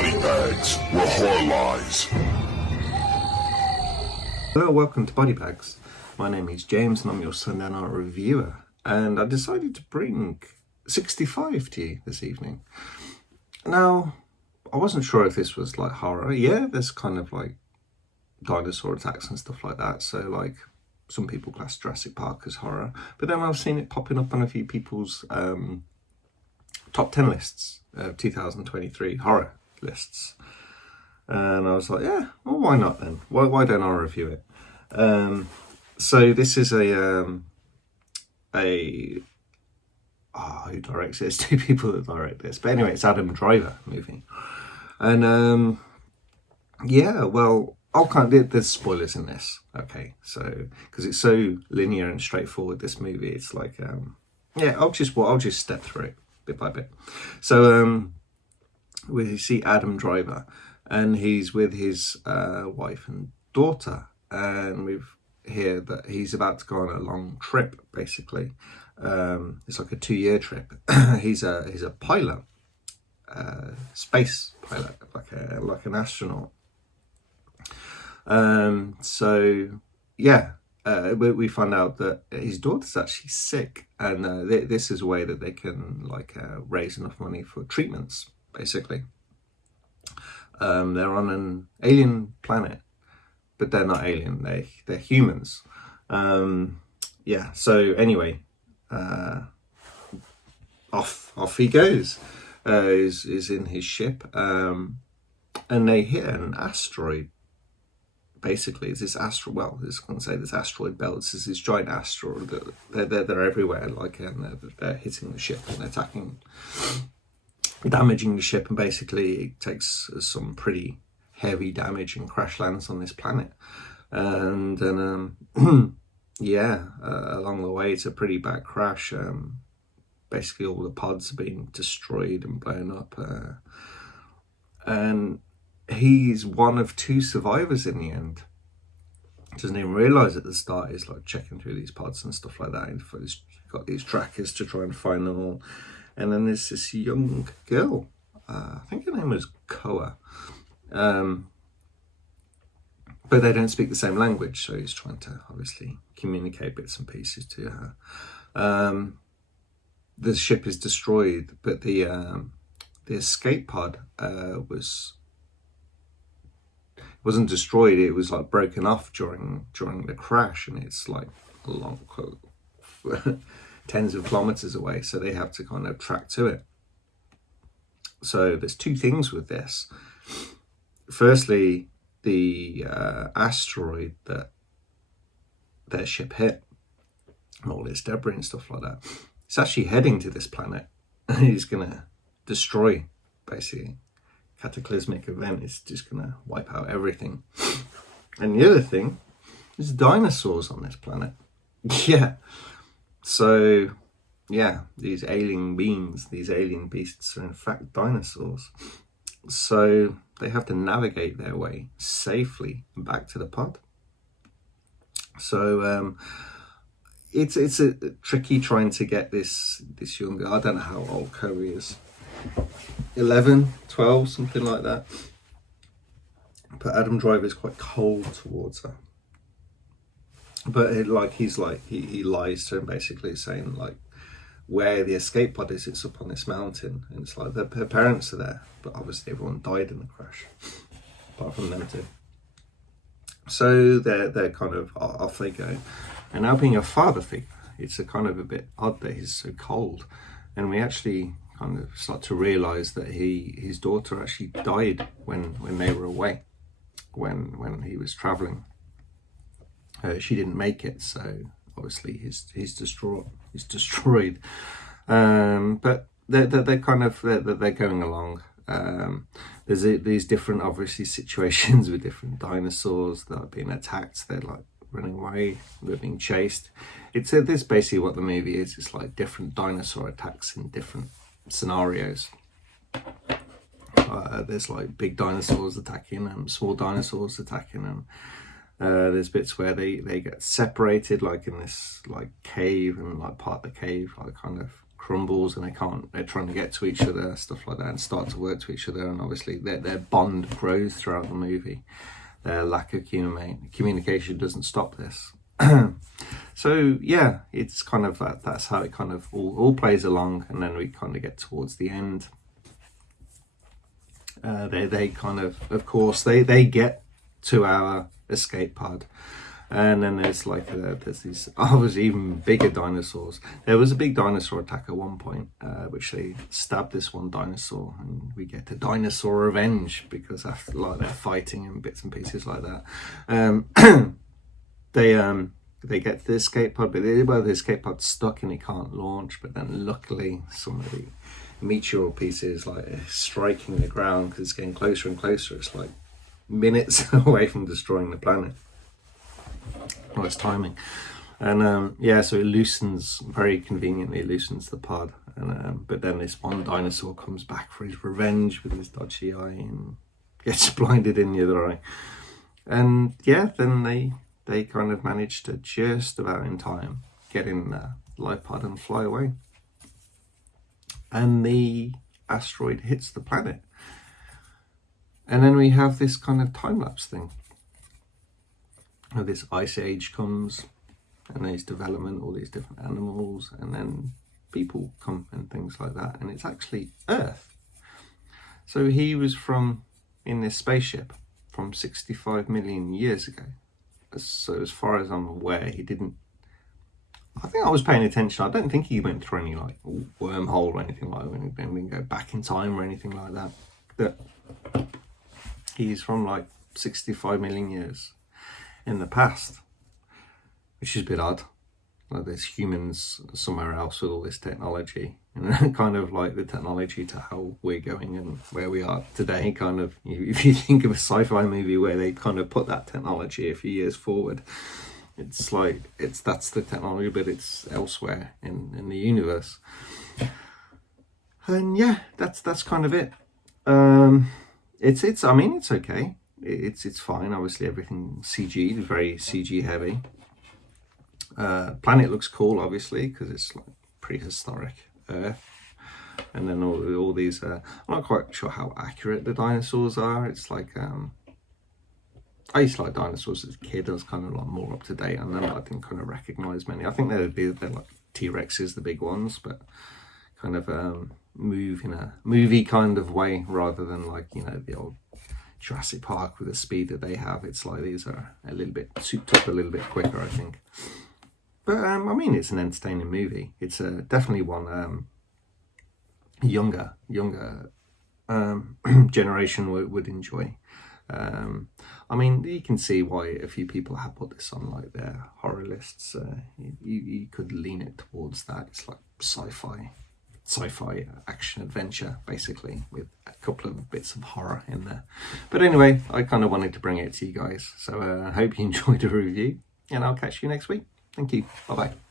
Body Bags, where horror lies. Hello, welcome to Body Bags. My name is James and I'm your Sunday night reviewer. And I decided to bring 65 to you this evening. Now, I wasn't sure if this was like horror. Yeah, there's kind of like dinosaur attacks and stuff like that. So like some people class Jurassic Park as horror. But then I've seen it popping up on a few people's top 10 lists of 2023 horror lists. And I was like, yeah, well, why not then? Why don't I review it? So this is who directs it? It's two people that direct this. But anyway, it's Adam Driver movie. And yeah, well, there's spoilers in this. Okay, so because it's so linear and straightforward, this movie, it's like, yeah, I'll just step through it bit by bit. So we see Adam Driver, and he's with his wife and daughter, and we hear that he's about to go on a long trip. Basically, it's like a 2-year trip. he's a pilot, space pilot, like an astronaut. So yeah, we find out that his daughter's actually sick, and this is a way that they can raise enough money for treatments. Basically, they're on an alien planet, but they're not alien. They're humans. Yeah. So anyway, off he goes. Is in his ship, and they hit an asteroid. Basically, it's this asteroid. Well, I was going to say this asteroid belt. It's this giant asteroid that they're everywhere. And they're hitting the ship and attacking, damaging the ship, and basically it takes some pretty heavy damage and crash lands on this planet. And then yeah, along the way it's a pretty bad crash. Basically all the pods are being destroyed and blown up, and he's one of 2 survivors in the end. Doesn't even realise at the start. He's like checking through these pods and stuff like that. He's got these trackers to try and find them all. And then there's this young girl. I think her name was Koa. But they don't speak the same language, so he's trying to obviously communicate bits and pieces to her. The ship is destroyed, but the escape pod wasn't destroyed. It was like broken off during the crash, and it's like a long tens of kilometers away, so they have to kind of track to it. So there's 2 things with this. Firstly, the asteroid that their ship hit, and all its debris and stuff like that, it's actually heading to this planet, and he's gonna destroy, basically. Cataclysmic event. It's just gonna wipe out everything. And the other thing is dinosaurs on this planet. Yeah. So yeah, these alien beings, these alien beasts are in fact dinosaurs. So they have to navigate their way safely back to the pod. So it's a tricky trying to get this young girl. I don't know how old Kobe is. 11, 12, something like that. But Adam Driver is quite cold towards her. But he lies to him, basically saying like where the escape pod is, it's up on this mountain, and it's like her parents are there, but obviously everyone died in the crash, apart from them 2. So they're kind of off they go. And now, being a father figure, it's a kind of a bit odd that he's so cold, and we actually kind of start to realise that his daughter actually died when they were away, when he was travelling. She didn't make it, so obviously he's distraught. He's destroyed. But they're kind of they're going along. There's these different obviously situations with different dinosaurs that are being attacked. They're like running away, they're being chased. This is basically what the movie is. It's like different dinosaur attacks in different scenarios. There's like big dinosaurs attacking them, small dinosaurs attacking them. There's bits where they get separated, like in this like cave, and like part of the cave like kind of crumbles and they're trying to get to each other, stuff like that, and start to work to each other. And obviously their bond grows throughout the movie. Their lack of communication doesn't stop this. So yeah, it's kind of that's how it kind of all plays along. And then we kind of get towards the end. They kind of course they get to our escape pod. And then there's there's these obviously even bigger dinosaurs. There was a big dinosaur attack at one point, which they stabbed this one dinosaur, and we get the dinosaur revenge because after they're fighting and bits and pieces like that. They get to the escape pod, but the escape pod's stuck and it can't launch. But then luckily some of the meteor pieces striking the ground because it's getting closer and closer. It's like minutes away from destroying the planet. Oh, it's timing. And so it loosens, very conveniently loosens the pod. And but then this one dinosaur comes back for his revenge with his dodgy eye and gets blinded in the other eye. And yeah, then they kind of manage to just about in time get in the life pod and fly away. And the asteroid hits the planet. And then we have this kind of time-lapse thing. This ice age comes, and there's development, all these different animals, and then people come and things like that. And it's actually Earth. So he was in this spaceship from 65 million years ago. So as far as I'm aware, I think I was paying attention. I don't think he went through any wormhole or anything like that. We didn't go back in time or anything like that. But he's from 65 million years in the past, which is a bit odd. There's humans somewhere else with all this technology, and kind of the technology to how we're going and where we are today. Kind of, if you think of a sci-fi movie where they kind of put that technology a few years forward, it's that's the technology, but it's elsewhere in the universe. And yeah, that's kind of it. It's I mean, it's okay. It's fine. Obviously, everything CG, very CG heavy. Planet looks cool, obviously, because it's prehistoric Earth. And then all these. I'm not quite sure how accurate the dinosaurs are. It's I used to like dinosaurs as a kid. I was kind of more up to date on them. I didn't kind of recognize many. I think they're like T-Rexes, the big ones, but kind of move in a movie kind of way rather than the old Jurassic Park with the speed that they have. It's these are a little bit souped up a little bit quicker, I think. But I mean, it's an entertaining movie. It's definitely one younger generation would enjoy. I mean, you can see why a few people have put this on their horror lists. You could lean it towards that. It's sci-fi action adventure, basically, with a couple of bits of horror in there. But anyway, I kind of wanted to bring it to you guys. So I hope you enjoyed the review, and I'll catch you next week. Thank you. Bye-bye.